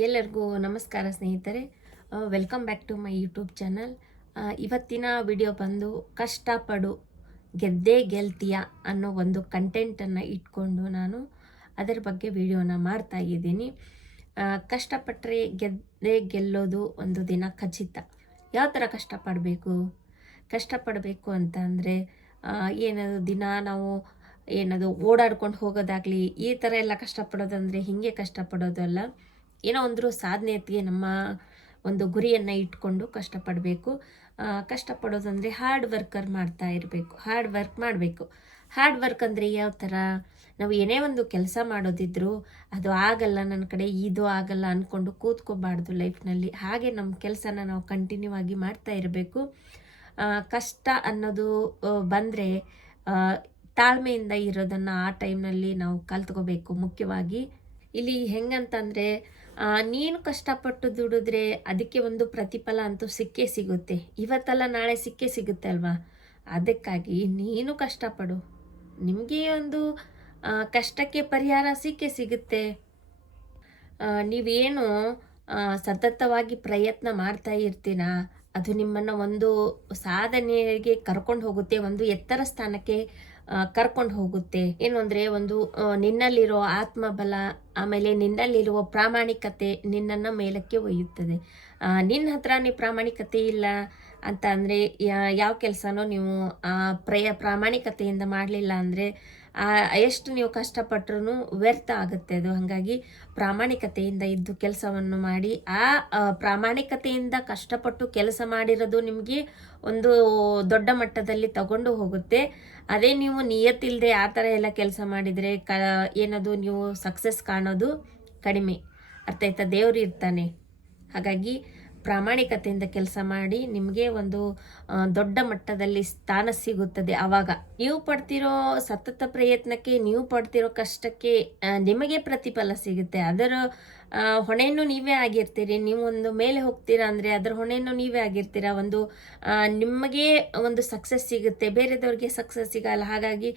ಎಲ್ಲರಿಗೂ ನಮಸ್ಕಾರ ಸ್ನೇಹಿತರೆ. Welcome back to my YouTube channel ಇವತ್ತಿನ ವಿಡಿಯೋ ಬಂದು ಕಷ್ಟಪಡು, ಗೆದ್ದೇ ಗೆಲ್ತೀಯ ಅನ್ನೋ ಒಂದು ಕಂಟೆಂಟನ್ನು ಇಟ್ಕೊಂಡು ನಾನು ಅದರ ಬಗ್ಗೆ ವಿಡಿಯೋನ ಮಾಡ್ತಾ ಇದ್ದೀನಿ. ಕಷ್ಟಪಟ್ಟರೆ ಗೆದ್ದೇ ಗೆಲ್ಲೋದು ಒಂದು ದಿನ ಖಚಿತ. ಯಾವ ಥರ ಕಷ್ಟಪಡಬೇಕು? ಕಷ್ಟಪಡಬೇಕು ಅಂತ ಅಂದರೆ ಏನದು ದಿನ ನಾವು ಏನದು ಓಡಾಡ್ಕೊಂಡು ಹೋಗೋದಾಗಲಿ, ಈ ಥರ ಎಲ್ಲ ಕಷ್ಟಪಡೋದಂದರೆ ಹೀಗೆ ಕಷ್ಟಪಡೋದಲ್ಲ. ಏನೋ ಒಂದು ಸಾಧನೆಯತ್ತಿಗೆ ನಮ್ಮ ಒಂದು ಗುರಿಯನ್ನು ಇಟ್ಕೊಂಡು ಕಷ್ಟಪಡಬೇಕು. ಕಷ್ಟಪಡೋದಂದರೆ ಹಾರ್ಡ್ ವರ್ಕರ್ ಮಾಡ್ತಾ ಇರಬೇಕು. ಹಾರ್ಡ್ ವರ್ಕ್ ಮಾಡಬೇಕು. ಹಾರ್ಡ್ ವರ್ಕ್ ಅಂದರೆ ಯಾವ ಥರ ನಾವು ಏನೇ ಒಂದು ಕೆಲಸ ಮಾಡೋದಿದ್ರು ಅದು ಆಗಲ್ಲ ನನ್ನ ಕಡೆ ಇದು ಆಗಲ್ಲ ಅಂದ್ಕೊಂಡು ಕೂತ್ಕೋಬಾರ್ದು ಲೈಫ್ನಲ್ಲಿ ಹಾಗೆ ನಮ್ಮ ಕೆಲಸನ ನಾವು ಕಂಟಿನ್ಯೂ ಆಗಿ ಮಾಡ್ತಾ ಇರಬೇಕು. ಕಷ್ಟ ಅನ್ನೋದು ಬಂದರೆ ತಾಳ್ಮೆಯಿಂದ ಇರೋದನ್ನು ಆ ಟೈಮ್ನಲ್ಲಿ ನಾವು ಕಲ್ತ್ಕೋಬೇಕು. ಮುಖ್ಯವಾಗಿ ಇಲ್ಲಿ ಹೆಂಗಂತಂದರೆ ನೀನು ಕಷ್ಟಪಟ್ಟು ದುಡಿದ್ರೆ ಅದಕ್ಕೆ ಒಂದು ಪ್ರತಿಫಲ ಅಂತೂ ಸಿಕ್ಕೇ ಸಿಗುತ್ತೆ. ಇವತ್ತಲ್ಲ ನಾಳೆ ಸಿಕ್ಕೇ ಸಿಗುತ್ತೆ ಅಲ್ವಾ? ಅದಕ್ಕಾಗಿ ನೀನು ಕಷ್ಟಪಡು. ನಿಮಗೆ ಒಂದು ಕಷ್ಟಕ್ಕೆ ಪರಿಹಾರ ಸಿಕ್ಕೇ ಸಿಗುತ್ತೆ. ನೀವೇನು ಸತತವಾಗಿ ಪ್ರಯತ್ನ ಮಾಡ್ತಾ ಇರ್ತೀರಾ? ಅದು ನಿಮ್ಮನ್ನು ಒಂದು ಸಾಧನೆಗೆ ಕರ್ಕೊಂಡು ಹೋಗುತ್ತೆ, ಒಂದು ಎತ್ತರ ಸ್ಥಾನಕ್ಕೆ ಕರ್ಕೊಂಡು ಹೋಗುತ್ತೆ. ಏನು ಅಂದರೆ ಒಂದು ನಿನ್ನಲ್ಲಿರೋ ಆತ್ಮಬಲ, ಆಮೇಲೆ ನಿನ್ನಲ್ಲಿರುವ ಪ್ರಾಮಾಣಿಕತೆ ನಿನ್ನನ್ನು ಮೇಲಕ್ಕೆ ಒಯ್ಯುತ್ತದೆ. ನಿನ್ನ ಹತ್ರ ನೀ ಪ್ರಾಮಾಣಿಕತೆ ಇಲ್ಲ ಅಂತ ಅಂದರೆ ಯಾವ ಕೆಲಸನೋ ನೀವು ಪ್ರಯ, ಪ್ರಾಮಾಣಿಕತೆಯಿಂದ ಮಾಡಲಿಲ್ಲ ಅಂದರೆ ಎಷ್ಟು ನೀವು ಕಷ್ಟಪಟ್ಟರು ವ್ಯರ್ಥ ಆಗುತ್ತೆ ಅದು. ಹಾಗಾಗಿ ಪ್ರಾಮಾಣಿಕತೆಯಿಂದ ಇದ್ದು ಕೆಲಸವನ್ನು ಮಾಡಿ, ಆ ಪ್ರಾಮಾಣಿಕತೆಯಿಂದ ಕಷ್ಟಪಟ್ಟು ಕೆಲಸ ಮಾಡಿರೋದು ನಿಮಗೆ ಒಂದು ದೊಡ್ಡ ಮಟ್ಟದಲ್ಲಿ ತಗೊಂಡು ಹೋಗುತ್ತೆ. ಅದೇ ನೀವು ನಿಯತ್ತಿಲ್ಲದೆ ಆ ಥರ ಎಲ್ಲ ಕೆಲಸ ಮಾಡಿದರೆ ಕ, ಏನದು ನೀವು ಸಕ್ಸಸ್ ಕಾಣೋದು ಕಡಿಮೆ. ಅರ್ಥ ಆಯ್ತಾ? ದೇವ್ರು ಇರ್ತಾನೆ. ಹಾಗಾಗಿ ಪ್ರಾಮಾಣಿಕತೆಯಿಂದ ಕೆಲಸ ಮಾಡಿ ನಿಮಗೆ ಒಂದು ದೊಡ್ಡ ಮಟ್ಟದಲ್ಲಿ ಸ್ಥಾನ ಸಿಗುತ್ತದೆ ಆವಾಗ ನೀವು ಪಡ್ತಿರೋ ಸತತ ಪ್ರಯತ್ನಕ್ಕೆ, ನೀವು ಪಡ್ತಿರೋ ಕಷ್ಟಕ್ಕೆ ನಿಮಗೆ ಪ್ರತಿಫಲ ಸಿಗುತ್ತೆ. ಅದರ ಹೊಣೆಯನ್ನು ನೀವೇ ಆಗಿರ್ತೀರಿ. ನೀವು ಒಂದು ಮೇಲೆ ಹೋಗ್ತೀರಾ ಅಂದರೆ ಅದರ ಹೊಣೆಯನ್ನು ನೀವೇ ಆಗಿರ್ತೀರಾ. ಒಂದು ನಿಮಗೆ ಒಂದು ಸಕ್ಸಸ್ ಸಿಗುತ್ತೆ. ಬೇರೆದವ್ರಿಗೆ ಸಕ್ಸಸ್ ಸಿಗಲ್ಲ. ಹಾಗಾಗಿ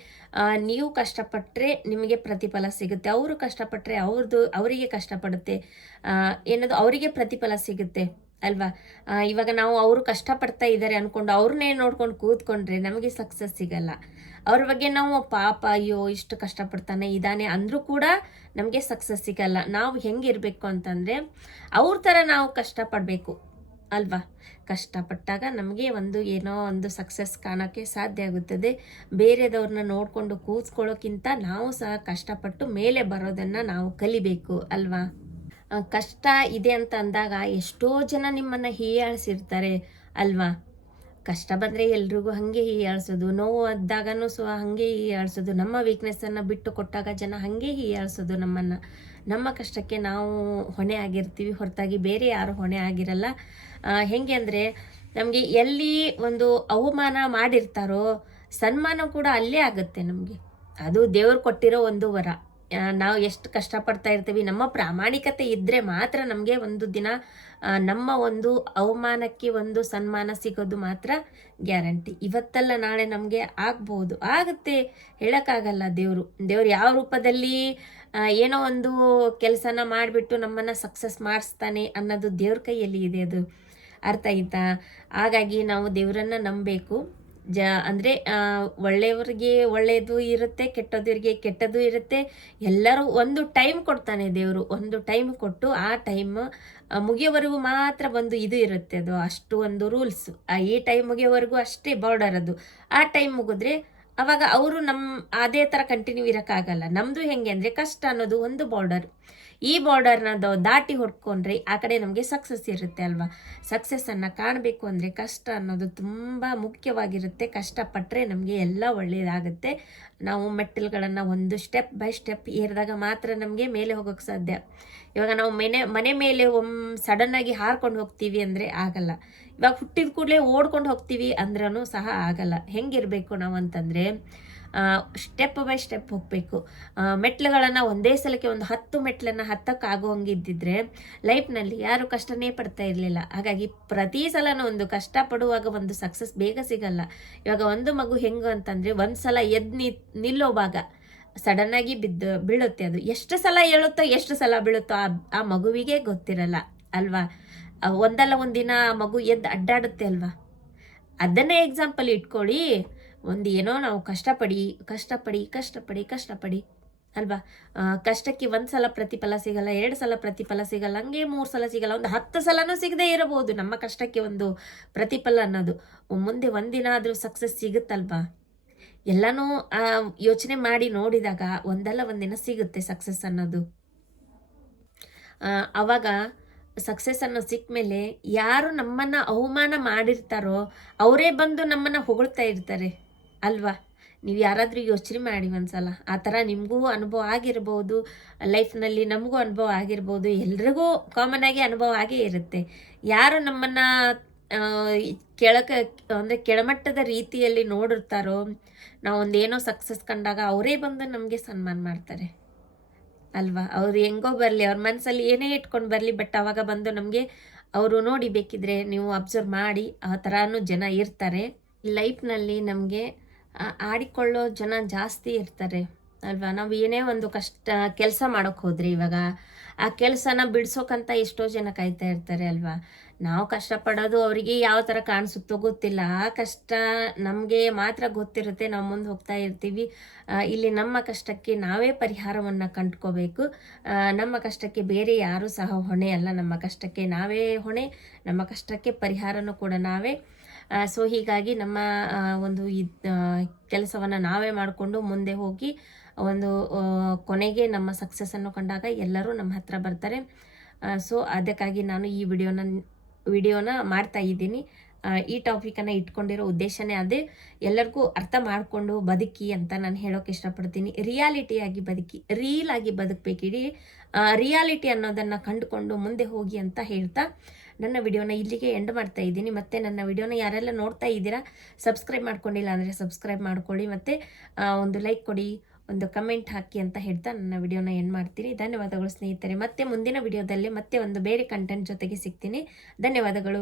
ನೀವು ಕಷ್ಟಪಟ್ಟರೆ ನಿಮಗೆ ಪ್ರತಿಫಲ ಸಿಗುತ್ತೆ. ಅವರು ಕಷ್ಟಪಟ್ಟರೆ ಅವ್ರದ್ದು ಅವರಿಗೆ ಕಷ್ಟಪಡುತ್ತೆ. ಏನದು, ಅವರಿಗೆ ಪ್ರತಿಫಲ ಸಿಗುತ್ತೆ ಅಲ್ವಾ? ಇವಾಗ ನಾವು ಅವರು ಕಷ್ಟಪಡ್ತಾ ಇದ್ದಾರೆ ಅಂದ್ಕೊಂಡು ಅವ್ರನ್ನೇ ನೋಡ್ಕೊಂಡು ಕೂತ್ಕೊಂಡ್ರೆ ನಮಗೆ ಸಕ್ಸಸ್ ಸಿಗಲ್ಲ. ಅವ್ರ ಬಗ್ಗೆ ನಾವು ಪಾಪ, ಅಯ್ಯೋ, ಇಷ್ಟು ಕಷ್ಟಪಡ್ತಾನೆ ಇದ್ದಾನೆ ಅಂದರೂ ಕೂಡ ನಮಗೆ ಸಕ್ಸಸ್ ಸಿಗಲ್ಲ. ನಾವು ಹೆಂಗಿರಬೇಕು ಅಂತಂದರೆ ಅವ್ರ ಥರ ನಾವು ಕಷ್ಟಪಡಬೇಕು ಅಲ್ವಾ? ಕಷ್ಟಪಟ್ಟಾಗ ನಮಗೆ ಒಂದು ಏನೋ ಒಂದು ಸಕ್ಸಸ್ ಕಾಣೋಕ್ಕೆ ಸಾಧ್ಯ ಆಗುತ್ತದೆ. ಬೇರೆದವ್ರನ್ನ ನೋಡಿಕೊಂಡು ಕೂತ್ಕೊಳ್ಳೋಕ್ಕಿಂತ ನಾವು ಸಹ ಕಷ್ಟಪಟ್ಟು ಮೇಲೆ ಬರೋದನ್ನು ನಾವು ಕಲಿಬೇಕು ಅಲ್ವಾ? ಕಷ್ಟ ಇದೆ ಅಂತ ಅಂದಾಗ ಎಷ್ಟೋ ಜನ ನಿಮ್ಮನ್ನು ಹೀಯಾಳಿಸಿರ್ತಾರೆ ಅಲ್ವಾ? ಕಷ್ಟ ಬಂದರೆ ಎಲ್ರಿಗೂ ಹಾಗೆ ಹೀಯಾಳಿಸೋದು. ನೋವು ಆದಾಗನೂ ಸಹ ಹಾಗೆ ಹೀಯಾಳಿಸೋದು. ನಮ್ಮ ವೀಕ್ನೆಸ್ಸನ್ನು ಬಿಟ್ಟು ಕೊಟ್ಟಾಗ ಜನ ಹಾಗೆ ಹೀಯಾಳಿಸೋದು ನಮ್ಮನ್ನು. ನಮ್ಮ ಕಷ್ಟಕ್ಕೆ ನಾವು ಹೊಣೆ ಆಗಿರ್ತೀವಿ. ಹೊರತಾಗಿ ಬೇರೆ ಯಾರು ಹೊಣೆ ಆಗಿರಲ್ಲ. ಹೇಗೆ ಅಂದರೆ ನಮಗೆ ಎಲ್ಲಿ ಒಂದು ಅವಮಾನ ಮಾಡಿರ್ತಾರೋ ಸನ್ಮಾನ ಕೂಡ ಅಲ್ಲೇ ಆಗುತ್ತೆ ನಮಗೆ. ಅದು ದೇವ್ರು ಕೊಟ್ಟಿರೋ ಒಂದು ವರ. ನಾವು ಎಷ್ಟು ಕಷ್ಟಪಡ್ತಾ ಇರ್ತೀವಿ, ನಮ್ಮ ಪ್ರಾಮಾಣಿಕತೆ ಇದ್ದರೆ ಮಾತ್ರ ನಮಗೆ ಒಂದು ದಿನ ನಮ್ಮ ಒಂದು ಅವಮಾನಕ್ಕೆ ಒಂದು ಸನ್ಮಾನ ಸಿಗೋದು ಮಾತ್ರ ಗ್ಯಾರಂಟಿ. ಇವತ್ತಲ್ಲ ನಾಳೆ ನಮಗೆ ಆಗ್ಬೋದು. ಆಗುತ್ತೆ, ಹೇಳೋಕ್ಕಾಗಲ್ಲ ದೇವರು. ದೇವ್ರು ಯಾವ ರೂಪದಲ್ಲಿ ಏನೋ ಒಂದು ಕೆಲಸನ ಮಾಡಿಬಿಟ್ಟು ನಮ್ಮನ್ನು ಸಕ್ಸಸ್ ಮಾಡಿಸ್ತಾನೆ ಅನ್ನೋದು ದೇವ್ರ ಕೈಯಲ್ಲಿ ಇದೆ ಅದು. ಅರ್ಥ ಆಯ್ತಾ? ಹಾಗಾಗಿ ನಾವು ದೇವರನ್ನು ನಂಬಬೇಕು. ಜ, ಅಂದರೆ ಒಳ್ಳೆಯವರಿಗೆ ಒಳ್ಳೆಯದು ಇರುತ್ತೆ ಕೆಟ್ಟದವರಿಗೆ ಕೆಟ್ಟದ್ದು ಇರುತ್ತೆ. ಎಲ್ಲರೂ ಒಂದು ಟೈಮ್ ಕೊಡ್ತಾನೆ ದೇವರು, ಒಂದು ಟೈಮ್ ಕೊಟ್ಟು ಆ ಟೈಮ್ ಮುಗಿಯೋವರೆಗೂ ಮಾತ್ರ ಒಂದು ಇದು ಇರುತ್ತೆ ಅದು, ಅಷ್ಟು ಒಂದು ರೂಲ್ಸ್ ಈ ಟೈಮ್ ಮುಗಿಯೋವರೆಗೂ ಅಷ್ಟೇ ಬಾರ್ಡರ್ ಅದು. ಆ ಟೈಮ್ ಮುಗಿದ್ರೆ ಅವಾಗ ಅವರು ನಮ್ಮ ಅದೇ ಥರ ಕಂಟಿನ್ಯೂ ಇರೋಕ್ಕಾಗಲ್ಲ. ನಮ್ಮದು ಹೆಂಗೆ ಅಂದರೆ ಕಷ್ಟ ಅನ್ನೋದು ಒಂದು ಬಾರ್ಡರ್ ಈ ಬಾರ್ಡರ್ನ ದಾಟಿ ಹೊಡ್ಕೊಂಡ್ರೆ ಆ ಕಡೆ ನಮಗೆ ಸಕ್ಸಸ್ ಇರುತ್ತೆ ಅಲ್ವಾ? ಸಕ್ಸಸ್ಸನ್ನು ಕಾಣಬೇಕು ಅಂದರೆ ಕಷ್ಟ ಅನ್ನೋದು ತುಂಬ ಮುಖ್ಯವಾಗಿರುತ್ತೆ. ಕಷ್ಟಪಟ್ಟರೆ ನಮಗೆ ಎಲ್ಲ ಒಳ್ಳೆಯದಾಗುತ್ತೆ ನಾವು ಮೆಟ್ಟಲುಗಳನ್ನು ಒಂದು ಸ್ಟೆಪ್ ಬೈ ಸ್ಟೆಪ್ ಏರಿದಾಗ ಮಾತ್ರ ನಮಗೆ ಮೇಲೆ ಹೋಗೋಕ್ಕೆ ಸಾಧ್ಯ. ಇವಾಗ ನಾವು ಮನೆ ಮನೆ ಮೇಲೆ ಒಮ್ ಸಡನ್ನಾಗಿ ಹಾರ್ಕೊಂಡು ಹೋಗ್ತೀವಿ ಅಂದರೆ ಆಗಲ್ಲ. ಇವಾಗ ಹುಟ್ಟಿದ ಕೂಡಲೇ ಓಡ್ಕೊಂಡು ಹೋಗ್ತೀವಿ ಅಂದ್ರೂ ಸಹ ಆಗಲ್ಲ. ಹೆಂಗಿರಬೇಕು ನಾವು ಅಂತಂದರೆ ಸ್ಟೆಪ್ ಬೈ ಸ್ಟೆಪ್ ಹೋಗಬೇಕು. ಮೆಟ್ಲುಗಳನ್ನು ಒಂದೇ ಸಲಕ್ಕೆ ಒಂದು ಹತ್ತು ಮೆಟ್ಲನ್ನು ಹತ್ತಕ್ಕೆ ಇದ್ದಿದ್ರೆ ಲೈಫ್ನಲ್ಲಿ ಯಾರು ಕಷ್ಟನೇ ಪಡ್ತಾ ಇರಲಿಲ್ಲ. ಹಾಗಾಗಿ ಪ್ರತಿ ಸಲನೂ ಒಂದು ಕಷ್ಟ ಪಡುವಾಗ ಒಂದು ಸಕ್ಸಸ್ ಬೇಗ ಸಿಗಲ್ಲ. ಇವಾಗ ಒಂದು ಮಗು ಹೆಂಗು ಅಂತಂದರೆ ಒಂದು ಸಲ ಎದ್ದು ನಿ ನಿಲ್ಲೋವಾಗ ಸಡನ್ನಾಗಿ ಬಿದ್ದು, ಬೀಳುತ್ತೆ ಅದು. ಎಷ್ಟು ಸಲ ಹೇಳುತ್ತೋ ಎಷ್ಟು ಸಲ ಬೀಳುತ್ತೋ ಆ ಆ ಮಗುವಿಗೆ ಗೊತ್ತಿರಲ್ಲ, ಅಲ್ವಾ? ಒಂದಲ್ಲ ಒಂದಿನ ಆ ಮಗು ಎದ್ದು ಅಡ್ಡಾಡುತ್ತೆ ಅಲ್ವಾ? ಅದನ್ನೇ ಎಕ್ಸಾಂಪಲ್ ಇಟ್ಕೊಳ್ಳಿ. ಒಂದು ಏನೋ ನಾವು ಕಷ್ಟಪಡಿ ಕಷ್ಟಪಡಿ ಕಷ್ಟಪಡಿ ಕಷ್ಟಪಡಿ, ಅಲ್ವಾ? ಕಷ್ಟಕ್ಕೆ ಒಂದು ಸಲ ಪ್ರತಿಫಲ ಸಿಗಲ್ಲ, ಎರಡು ಸಲ ಪ್ರತಿಫಲ ಸಿಗಲ್ಲ, ಹಂಗೆ ಮೂರು ಸಲ ಸಿಗಲ್ಲ, ಒಂದು ಹತ್ತು ಸಲನೂ ಸಿಗದೇ ಇರಬಹುದು ನಮ್ಮ ಕಷ್ಟಕ್ಕೆ ಒಂದು ಪ್ರತಿಫಲ ಅನ್ನೋದು. ಮುಂದೆ ಒಂದಿನ ಆದರೂ ಸಕ್ಸಸ್ ಸಿಗುತ್ತಲ್ವಾ? ಎಲ್ಲನೂ ಯೋಚನೆ ಮಾಡಿ ನೋಡಿದಾಗ ಒಂದಲ್ಲ ಒಂದಿನ ಸಿಗುತ್ತೆ ಸಕ್ಸಸ್ ಅನ್ನೋದು. ಆವಾಗ ಸಕ್ಸಸ್ ಅನ್ನೋ ಸಿಕ್ಕ ಮೇಲೆ ಯಾರು ನಮ್ಮನ್ನು ಅವಮಾನ ಮಾಡಿರ್ತಾರೋ, ಅವರೇ ಬಂದು ನಮ್ಮನ್ನು ಹೊಗಳ್ತಾ ಇರ್ತಾರೆ. ಅಲ್ವಾ? ನೀವು ಯಾರಾದರೂ ಯೋಚನೆ ಮಾಡಿ ಒಂದ್ಸಲ. ಆ ಥರ ನಿಮಗೂ ಅನುಭವ ಆಗಿರ್ಬೋದು ಲೈಫ್ನಲ್ಲಿ ನಮಗೂ ಅನುಭವ ಆಗಿರ್ಬೋದು, ಎಲ್ರಿಗೂ ಕಾಮನ್ ಆಗಿ ಅನುಭವ ಆಗೇ ಇರುತ್ತೆ. ಯಾರು ನಮ್ಮನ್ನು ಕೆಳಕ, ಅಂದರೆ ಕೆಳಮಟ್ಟದ ರೀತಿಯಲ್ಲಿ ನೋಡಿರ್ತಾರೋ, ನಾವು ಒಂದೇನೋ ಸಕ್ಸಸ್ ಕಂಡಾಗ ಅವರೇ ಬಂದು ನಮಗೆ ಸನ್ಮಾನ ಮಾಡ್ತಾರೆ. ಅಲ್ವಾ? ಅವ್ರು ಹೆಂಗೋ ಬರಲಿ, ಅವ್ರ ಮನಸ್ಸಲ್ಲಿ ಏನೇ ಇಟ್ಕೊಂಡು ಬರಲಿ ಬಟ್ ಅವಾಗ ಬಂದು ನಮಗೆ ಅವರು ನೋಡಿ ಬೇಕಿದ್ರೆ ನೀವು ಅಬ್ಸರ್ವ್ ಮಾಡಿ, ಆ ಥರನೂ ಜನ ಇರ್ತಾರೆ. ಲೈಫ್ನಲ್ಲಿ ನಮಗೆ ಆಡಿಕೊಳ್ಳೋ ಜನ ಜಾಸ್ತಿ ಇರ್ತಾರೆ, ಅಲ್ವಾ? ನಾವು ಏನೇ ಒಂದು ಕಷ್ಟ, ಕೆಲಸ ಮಾಡೋಕೆ ಹೋದ್ರಿ ಇವಾಗ, ಆ ಕೆಲಸನ ಬಿಡ್ಸೋಕಂತ ಎಷ್ಟೋ ಜನ ಕಾಯ್ತಾ ಇರ್ತಾರೆ, ಅಲ್ವಾ? ನಾವು ಕಷ್ಟಪಡೋದು ಅವರಿಗೆ ಯಾವ ಥರ ಕಾಣಿಸುತ್ತೋ ಗೊತ್ತಿಲ್ಲ. ಆ ಕಷ್ಟ ನಮಗೆ ಮಾತ್ರ ಗೊತ್ತಿರುತ್ತೆ, ನಾವು ಮುಂದೆ ಹೋಗ್ತಾ ಇರ್ತೀವಿ. ಇಲ್ಲಿ ನಮ್ಮ ಕಷ್ಟಕ್ಕೆ ನಾವೇ ಪರಿಹಾರವನ್ನು ಕಂಡ್ಕೋಬೇಕು. ನಮ್ಮ ಕಷ್ಟಕ್ಕೆ ಬೇರೆ ಯಾರೂ ಸಹ ಹೊಣೆ ಅಲ್ಲ. ನಮ್ಮ ಕಷ್ಟಕ್ಕೆ ನಾವೇ ಹೊಣೆ, ನಮ್ಮ ಕಷ್ಟಕ್ಕೆ ಪರಿಹಾರನೂ ಕೂಡ ನಾವೇ ಸೊ ಹೀಗಾಗಿ ನಮ್ಮ ಒಂದು ಕೆಲಸವನ್ನು ನಾವೇ ಮಾಡಿಕೊಂಡು ಮುಂದೆ ಹೋಗಿ ಒಂದು ಕೊನೆಗೆ ನಮ್ಮ ಸಕ್ಸಸ್ಸನ್ನು ಕಂಡಾಗ ಎಲ್ಲರೂ ನಮ್ಮ ಹತ್ರ ಬರ್ತಾರೆ. ಸೊ ಅದಕ್ಕಾಗಿ ನಾನು ಈ ವಿಡಿಯೋನ ವಿಡಿಯೋನ ಮಾಡ್ತಾ ಇದ್ದೀನಿ. ಈ ಟಾಪಿಕನ್ನು ಇಟ್ಕೊಂಡಿರೋ ಉದ್ದೇಶನೇ ಅದೇ. ಎಲ್ಲರಿಗೂ ಅರ್ಥ ಮಾಡಿಕೊಂಡು ಬದುಕಿ ಅಂತ ನಾನು ಹೇಳೋಕೆ ಇಷ್ಟಪಡ್ತೀನಿ. ರಿಯಾಲಿಟಿಯಾಗಿ ಬದುಕಿ ರೀಲ್ ಆಗಿ ಬದುಕಬೇಕಿಡಿ. ರಿಯಾಲಿಟಿ ಅನ್ನೋದನ್ನು ಕಂಡುಕೊಂಡು ಮುಂದೆ ಹೋಗಿ ಅಂತ ಹೇಳ್ತಾ ನನ್ನ ವಿಡಿಯೋನ ಇಲ್ಲಿಗೆ ಎಂಡ್ ಮಾಡ್ತಾ ಇದ್ದೀನಿ. ಮತ್ತು ನನ್ನ ವಿಡಿಯೋನ ಯಾರೆಲ್ಲ ನೋಡ್ತಾ ಇದ್ದೀರಾ ಸಬ್ಸ್ಕ್ರೈಬ್ ಮಾಡ್ಕೊಂಡಿಲ್ಲ ಅಂದರೆ ಸಬ್ಸ್ಕ್ರೈಬ್ ಮಾಡ್ಕೊಳ್ಳಿ. ಮತ್ತು ಒಂದು ಲೈಕ್ ಕೊಡಿ, ಒಂದು ಕಮೆಂಟ್ ಹಾಕಿ ಅಂತ ಹೇಳ್ತಾ ನನ್ನ ವಿಡಿಯೋನ ಎಂಡ್ ಮಾಡ್ತೀನಿ. ಧನ್ಯವಾದಗಳು ಸ್ನೇಹಿತರೆ. ಮತ್ತೆ ಮುಂದಿನ ವಿಡಿಯೋದಲ್ಲಿ ಮತ್ತೆ ಒಂದು ಬೇರೆ ಕಂಟೆಂಟ್ ಜೊತೆಗೆ ಸಿಗ್ತೀನಿ. ಧನ್ಯವಾದಗಳು.